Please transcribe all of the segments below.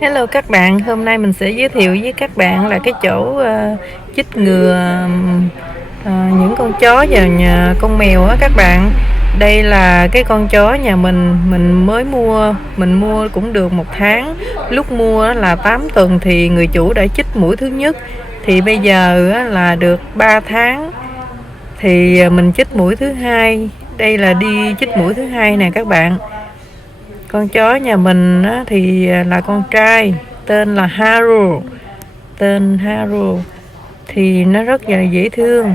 Hello các bạn, hôm nay mình sẽ giới thiệu với các bạn là cái chỗ chích ngừa những con chó và con mèo á các bạn. Đây là cái con chó nhà mình mới mua, mình mua cũng được 1 tháng. Lúc mua là 8 tuần thì người chủ đã chích mũi thứ nhất. Thì bây giờ là được 3 tháng thì mình chích mũi thứ hai. Đây là đi chích mũi thứ hai nè các bạn. Con chó nhà mình thì là con trai, tên là Haru, thì nó rất là dễ thương.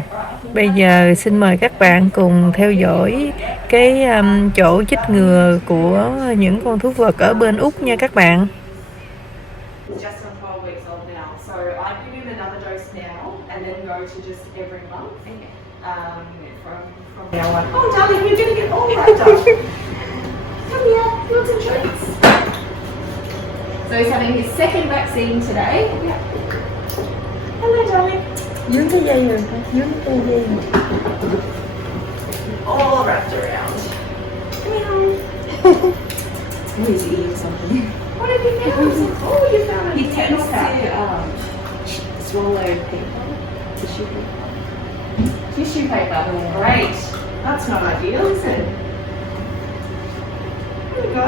Bây giờ xin mời các bạn cùng theo dõi cái chỗ chích ngừa của những con thú vật ở bên Úc nha các bạn. Come here, you want some treats? So he's having his second vaccine today. Yeah. Hello, darling. Dướng cái dây rồi, dướng cái dây. All wrapped around. Meow. Oh, he's eating something. What have you found? Oh, you found a tetanus swallow paper. Tissue paper. Tissue paper. Great. That's not ideal, is it? There we go.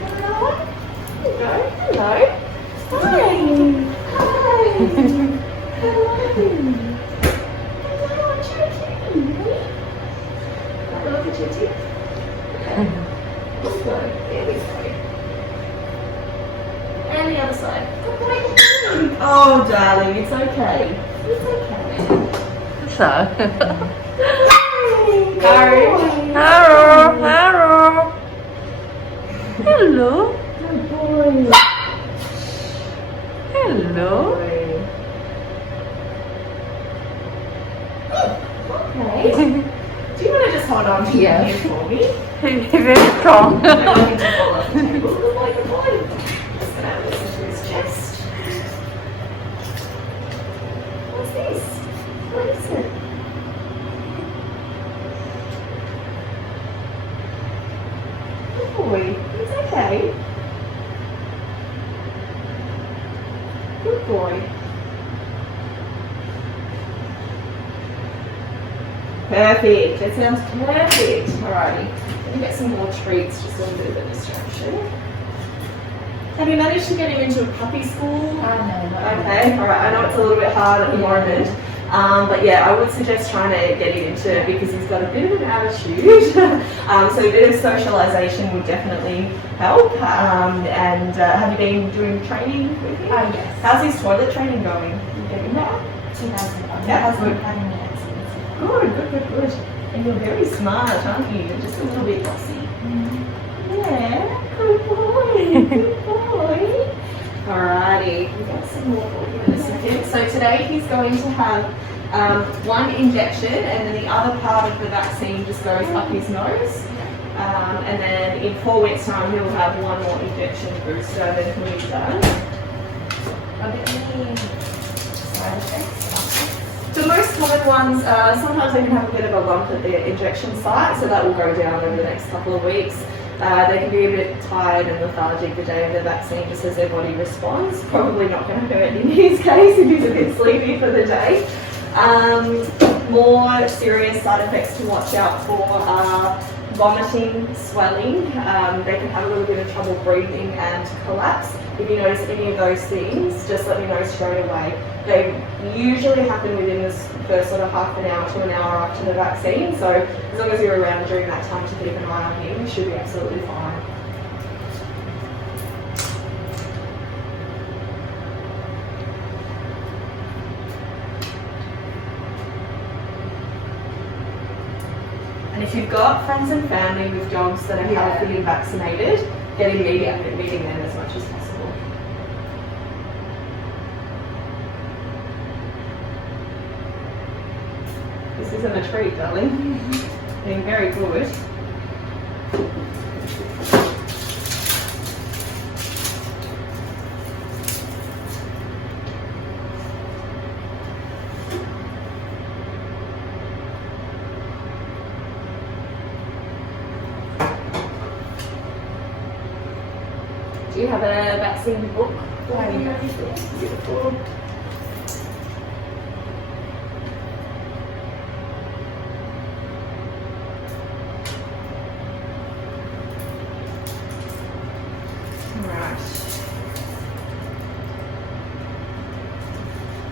Hello. There we go. Hello. Hi. Hi. Hello. Hello, what's your teeth? Have a look at your teeth. This way. There we go. And the other side. Oh, darling, it's okay. It's okay. Sợ. Haru. Hello. Good boy. Hello. Okay. Do you want to just hold on to your hand for me? He's very strong. I don't need to fall off the table. Good boy, good boy. Just gonna listen to his chest. What's this? What is it? Good boy. It's okay. Good boy. Perfect. That sounds perfect. Alrighty. Let me get some more treats, just a little bit of a distraction. Have you managed to get him into a puppy school? No. Okay, alright. I know it's a little bit hard at the moment. But yeah, I would suggest trying to get him into it because he's got a bit of an attitude. So a bit of socialisation would definitely help. And have you been doing training with him? Oh, yes. How's his toilet training going? You getting there? 2001. Yeah, that's good. Having an accident. Good. And you're very smart, aren't you? You're just a little bit bossy. Yeah, good boy. Alrighty, we've got some more for you in a second. So today he's going to have one injection, and then the other part of the vaccine just goes up his nose. And then in 4 weeks' time he'll have one more injection booster, then he'll be done. Are there any side effects? The most common ones, sometimes they can have a bit of a lump at the injection site, so that will go down over the next couple of weeks. They can be a bit tired and lethargic the day of the vaccine just as their body responds. Probably not going to hurt in his case if he's a bit sleepy for the day. More serious side effects to watch out for are vomiting, swelling. They can have a little bit of trouble breathing and collapse. If you notice any of those things, just let me know straight away. They usually happen within this first sort of half an hour to an hour after the vaccine, so as long as you're around during that time to keep an eye on him, you should be absolutely fine. And if you've got friends and family with dogs that are healthy and vaccinated, get him meeting them as much as possible. This isn't a treat, darling. Being very good. Do you have a vaccine book? Beautiful. Right.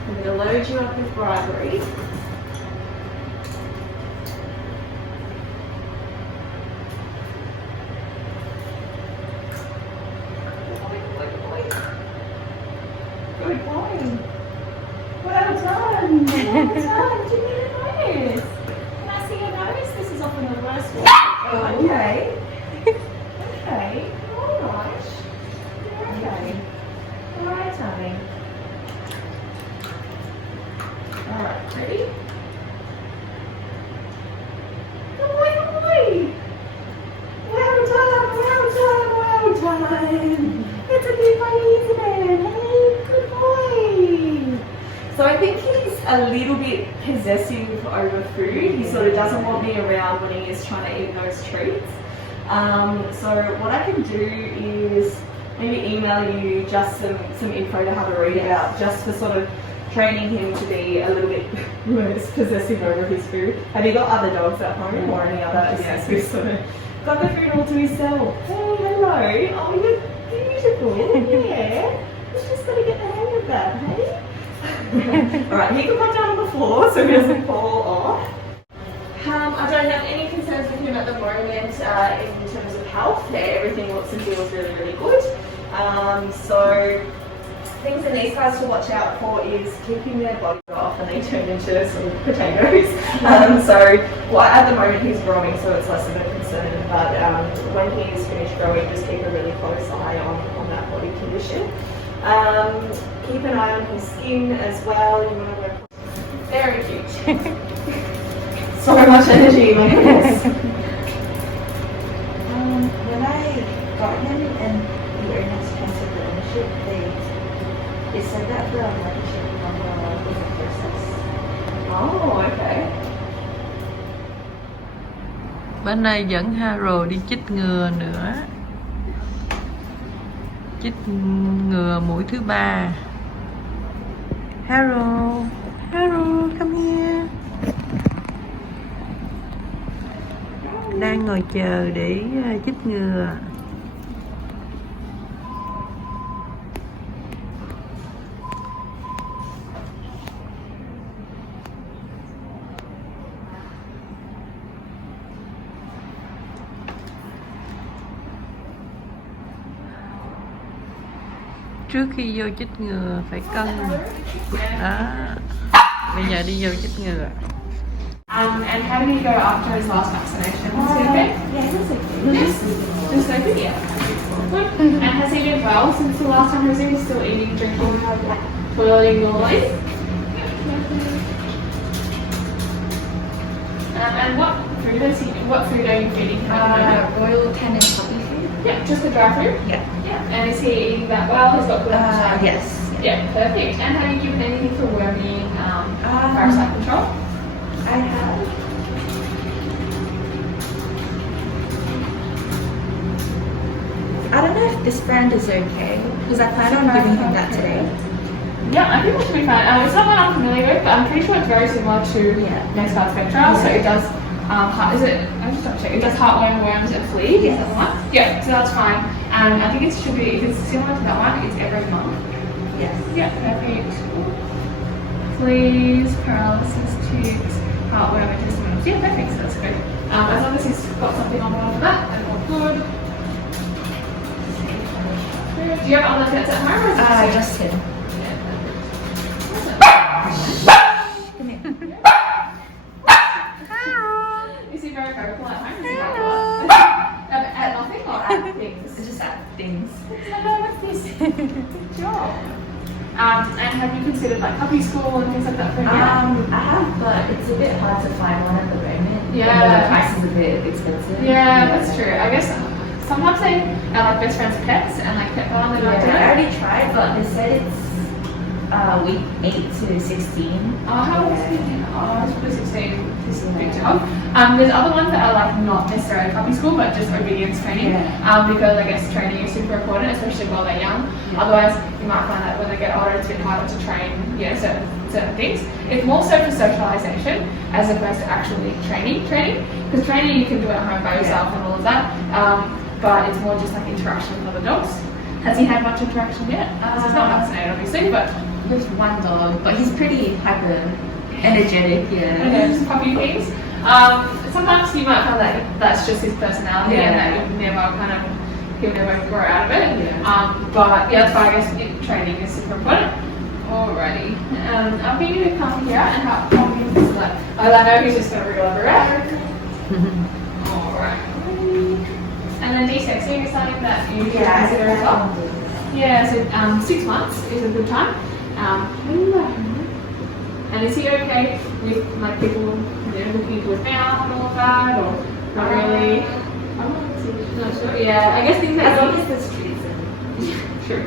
I'm going to load you up with bribery. Good boy. Well done. Well done. Give me your nose. Can I see your nose? This is often the worst one. Oh, okay. Okay. All right. Okay. All right, darling. All right. Ready? Good boy. Good boy. Well done. Well done. Well done. It's a bit funny, isn't it? Hey, good boy. So I think he's a little bit possessive over food. He sort of doesn't want me around when he is trying to eat those treats. So what I can do is maybe email you just some info to have a read about, just for sort of training him to be a little bit less possessive over his food. Have you got other dogs at home or any other who's sort of got the food all to himself? Hey, hello. Oh, you're beautiful. Yeah. He's just got to get the hang of that, hey? Alright, he can put down on the floor so he doesn't fall off. I don't have any concerns with him at the moment in terms of health. Everything looks and feels really, really good. So things that these guys to watch out for is keeping their body off and they turn into sort of potatoes. Well, at the moment he's growing, so it's less of a concern, but when he is finished growing, just keep a really close eye on that body condition. Keep an eye on his skin as well. You want to work very cute. So much energy, my goodness. When I got him and the earnings transferred the ownership, they said that the membership number was a process. Oh, okay. Bên này dẫn Haro đi chích ngừa nữa. Chích ngừa mũi thứ 3. Haro, come here. Đang ngồi chờ để chích ngừa. Trước khi vô chích ngừa phải cân. Đó. Bây giờ đi vô chích ngừa. And how did he go after his last vaccination? Was he okay? Yes, it's okay. Yes. Just so good, yeah. And has he been well since the last time he was here? He's still eating, drinking, toileting normally? And what food are you feeding him? Royal Canin puppy food. Yeah, just the dry food? Yeah. Yeah. And is he eating that well? He's got good appetite? Yes. Yeah, perfect. And have you given anything for worming, parasite control? I have. I don't know if this brand is okay, because I plan on giving him that today. Yeah, I think it should be fine. It's not one I'm familiar with, but I'm pretty sure it's very similar to next card spectra. So it does, I just double check. It does heartworm, worms, and fleas. Is that the one? Yeah, so that's fine. And I think it should be, if it's similar to that one, it's every month. Yes. Yeah, perfect. Fleas, paralysis, ticks, heartworm, and testimonials. Yeah, perfect. So that's good. As long as he's got something on board for that, then all good. Do you have other pets at home, or is it Just him. Is he very vocal at home? At nothing or at things? Just at things. Good job. And have you considered like puppy school and things like that for him? I have, but it's a bit hard to find one at the moment. Yeah. The price is a bit expensive. Yeah, that's true. I guess sometimes they are like best friends pets and like pet barn they don't do I it. already tried, but they said it's week 8 to 16. Oh, how old is he? Oh, it's probably 16. He's a big job. There's other ones that are like not necessarily puppy school, but just obedience training. Because I guess training is super important, especially while they're young. Otherwise, you might find that when they get older, it's a bit harder to train, certain things. It's more so for socialization as opposed to actually training. Because training you can do at home by yourself and all of that. But it's more just like interaction with other dogs. Has he had much interaction yet? He's not vaccinated, obviously, but There's one dog, but he's pretty hyper energetic, just puppy things. Sometimes you might find that that's just his personality and that he'll never grow out of it. But yeah, that's why I guess training is super important. Alrighty. I'll get you to come here and help me with this one. I know he's just going to wriggle everywhere. Alright. And then desexing is something that you should consider as well. Yeah, so 6 months is a good time. And is he okay with like people looking into his mouth and all of that, or not really? I'm not sure. Yeah, I guess things that As long as there's treats and True.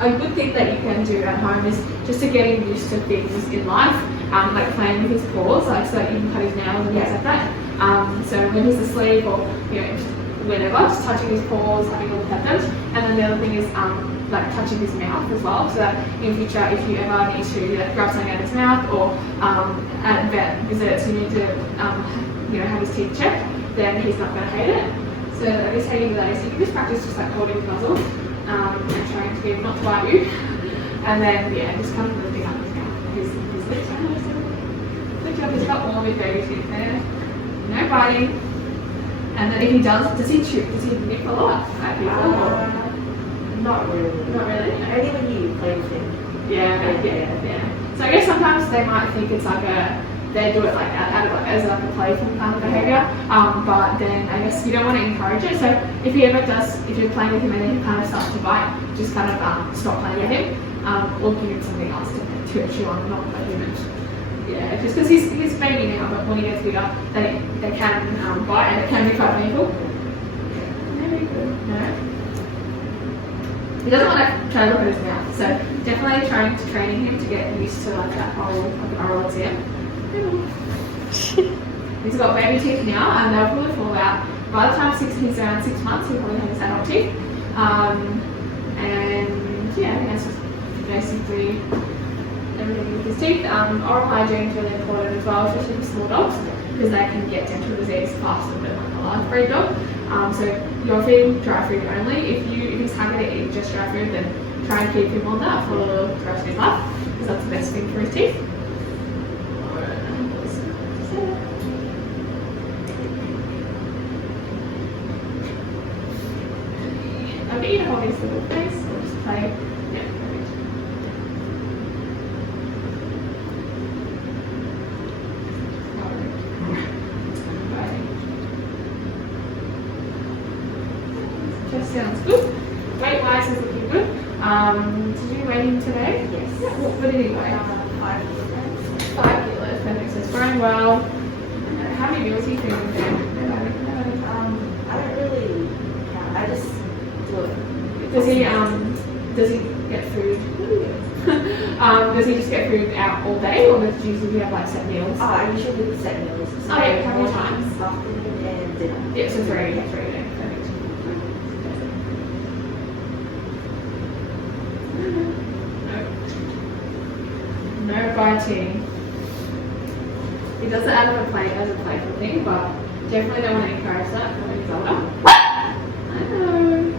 A good thing that you can do at home is just to get him used to things in life, like playing with his paws, like so that you can cut his nails and things like that. So when he's asleep or whenever, just touching his paws, having a look at them. And then the other thing is like touching his mouth as well, so that in future if you ever need to grab something out of his mouth or at vet visits you need to have his teeth checked, then he's not going to hate it. So I guess how you do that is you can just practice just like holding the muzzle and trying to get him not to bite you, and then just kind of lifting up his mouth, his lips. Good job, he's got all of his baby teeth there, no biting. And then if he does he chew? Does he nip a lot at people? not really. Not really? Only when you play with him. Yeah. So I guess sometimes they might think it's like they do it like as like a playful kind of behaviour, but then I guess you don't want to encourage it. So if you're playing with him and then he kind of starts to bite, just kind of stop playing with him, or give him something else to chew on, not let him. Yeah, just because he's baby now, but when he gets bigger, they can bite and it can be quite painful. Very good. No. He doesn't want to try to look at his mouth, so definitely training him to get used to like that oral exam. He's got baby teeth now, and they'll probably fall out. By the time he's around 6 months, he'll probably have his adult teeth. And yeah, I think that's just basically everything with his teeth. Oral hygiene is really important as well, especially for small dogs, because they can get dental disease faster than like a large breed dog. So you're feeding dry food only. If he's happy to eat just dry food, then try and keep him on that for the rest of his life, because that's the best thing for his teeth. I'll get you to hold his little face. We'll just play. Yeah, perfect. Just sounds good. Weight-wise is looking good. Did you weigh him today? Yes. Yeah. What did he weigh? 5 kilograms. 5 kilos. Perfect. So it's growing well. How many meals are you feeding him? I don't really count. I just do it. Does he get food? Does he just get food out all day, or does you have like set meals? I usually do set meals. So Oh yeah, how many times? Afternoon and dinner. Yeah, so 3 a day. Perfect. No biting. He does it out of a play as a playful thing, but definitely don't want to encourage that when he's older. I know.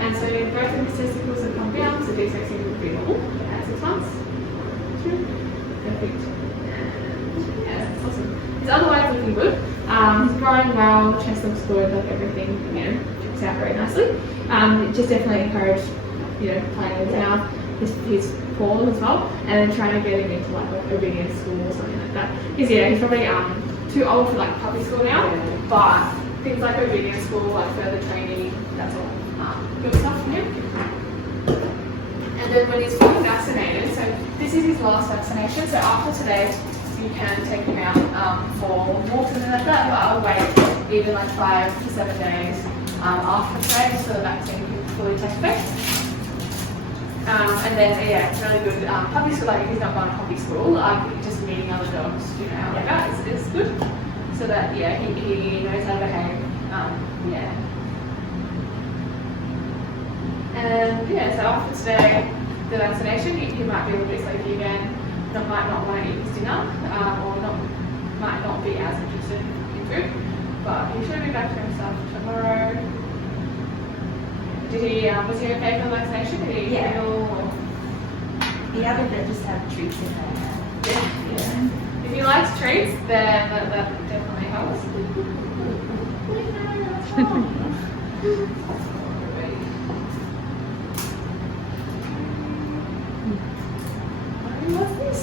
And so both of his testicles have come down, so desexing would be normal at 6 months. Perfect. Yeah, that's awesome. He's otherwise looking good. He's growing well, the chest looks good, like everything, checks out very nicely. Just definitely encourage, playing with his mouth, his paw as well, and then trying to get him into like obedience school or something like that. He's probably too old for like puppy school now, but things like obedience school, like further training, that's all good stuff for him. And then when he's fully vaccinated, so this is his last vaccination, so after today you can take him out for walks and things like that, but I'll wait even like 5 to 7 days after today so the vaccine can fully take effect. And then it's really good. Puppy school, like if he's not going to puppy school, just meeting other dogs, like that is good. so that he knows how to behave. Yeah. And so after today, the vaccination, he might be a little bit sleepy again. Might not want to eat his dinner, or might not be as interested in food. But he should be back to himself tomorrow. Did he? Was he okay for the vaccination? Did he feel? The other bit just have treats in there. Yeah. If he likes treats, then that definitely helps. What's this?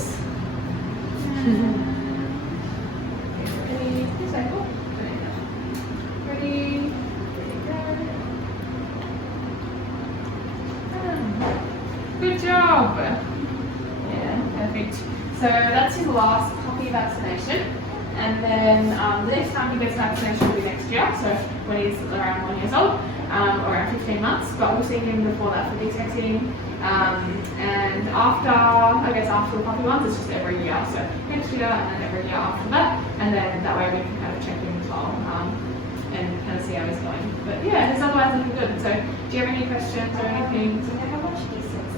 Ready? This ankle. Ready? Good job. Yeah, perfect. So that's his last puppy vaccination, and then the next time he gets vaccination will be next year. So when he's around 1 year old, or around 15 months. But we'll see him before that for detecting. And after the puppy ones, it's just every year. So next year and then every year after that, and then that way we can kind of check in as well, and kind of see how he's going. But yeah, it's otherwise looking good. So do you have any questions or anything? Do you know how much these things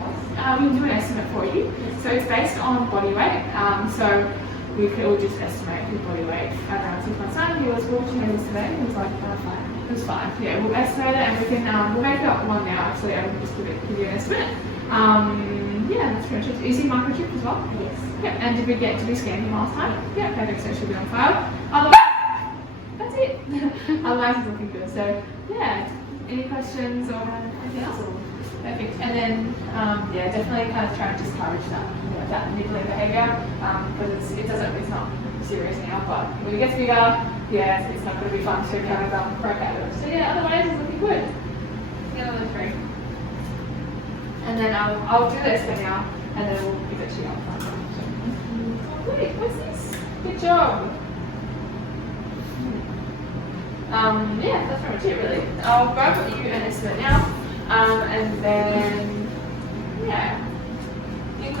cost? We can do an estimate for you. So it's based on body weight. So we could just estimate his body weight around 6.9. He was 14 today. He was like 5. It was 5. Yeah, we'll estimate it, and we can we'll make up one now actually. I can just give you an estimate. That's pretty much it. Is he microchipped as well? Yes. Yeah. And did we scan him last time? Yeah. Perfect. So it should be on file. Otherwise, that's it. Otherwise, it's looking good. So yeah. Any questions or anything else? Perfect. And then, definitely kind of try to discourage that nibbling behaviour, because it's not serious now, but when it gets bigger, it's not going to be fun to kind of break out of it. So yeah, otherwise it's looking good. The other 3. And then I'll do this for now, and then we'll give it to you after. Wait, what's this? Good job. That's pretty much it really. I'll grab you an estimate now. And then,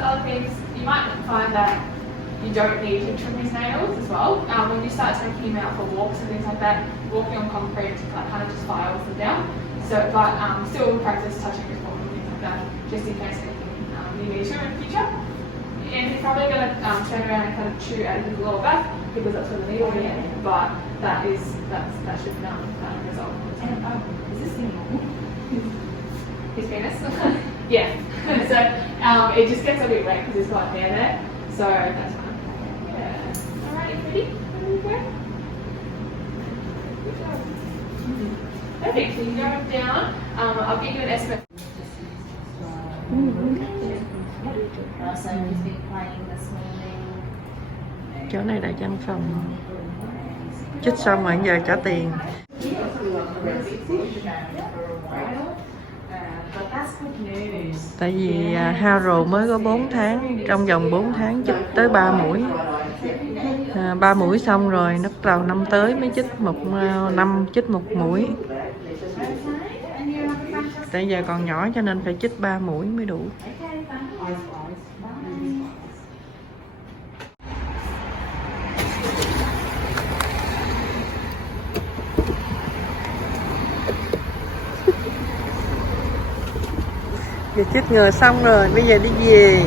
other things, you might find that you don't need to trim his nails as well. When you start taking him out for walks and things like that, walking on concrete kind of just files them down. So, but still practice touching his paws and things like that, just in case anything you need to in the future. And he's probably going to turn around and kind of chew out of his lower back because that's where the needle is. But that should resolve. And is this thing normal? His penis? Yeah. So it just gets a bit wet because there's got hair there. So that's fine. Yeah. Alright, ready? Ready to go? Good job. Perfect. So you go down. I'll get you an estimate. So he's been playing this morning. Chỗ này là văn phòng. Chích xong rồi giờ trả tiền. Tại vì Harold mới có 4 tháng, trong vòng 4 tháng chích tới 3 mũi. 3 mũi xong rồi nó bắt đầu năm tới mới chích một mũi. Tại giờ còn nhỏ cho nên phải chích 3 mũi mới đủ. Giờ chích ngừa xong rồi, bây giờ đi về.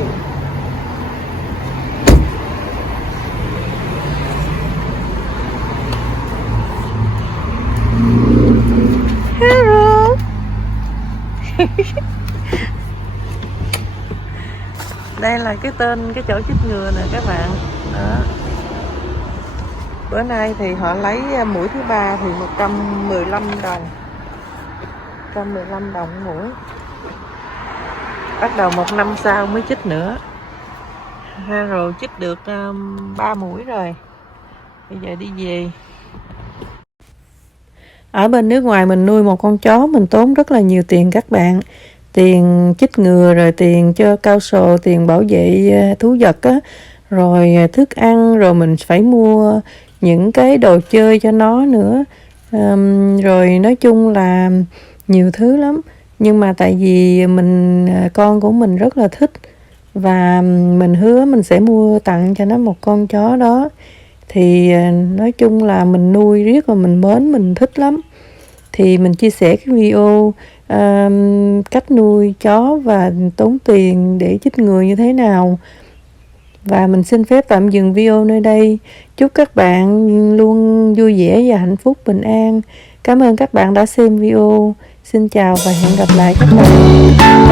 Hello. Đây là cái tên cái chỗ chích ngừa nè các bạn. Đó. Bữa nay thì họ lấy mũi thứ 3 thì 115 đồng. 115 đồng mũi. Bắt đầu 1 năm sau mới chích nữa. Harold chích được 3 mũi rồi. Bây giờ đi về. Ở bên nước ngoài mình nuôi một con chó mình tốn rất là nhiều tiền các bạn. Tiền chích ngừa, rồi tiền cho cao sổ, tiền bảo vệ thú vật á, rồi thức ăn, rồi mình phải mua những cái đồ chơi cho nó nữa. Rồi nói chung là nhiều thứ lắm. Nhưng mà tại vì con của mình rất là thích và mình hứa mình sẽ mua tặng cho nó một con chó đó, Thì nói chung là mình nuôi riết và mình mến, mình thích lắm. Thì mình chia sẻ cái video cách nuôi chó và tốn tiền để chích ngừa như thế nào. Và mình xin phép tạm dừng video nơi đây. Chúc các bạn luôn vui vẻ và hạnh phúc, bình an. Cảm ơn các bạn đã xem video. Xin chào và hẹn gặp lại các bạn.